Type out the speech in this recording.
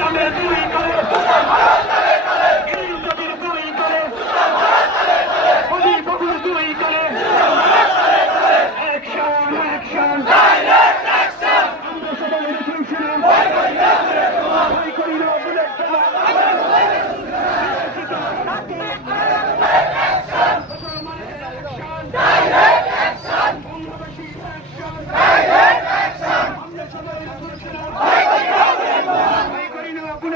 ইসলামের দুই করে ইংরেজদের দুই করে অলি বাবুর দুই করে অ্যাকশন অ্যাকশন আমরা সবাই রেজলিউশনে ভয় করি না বুলেট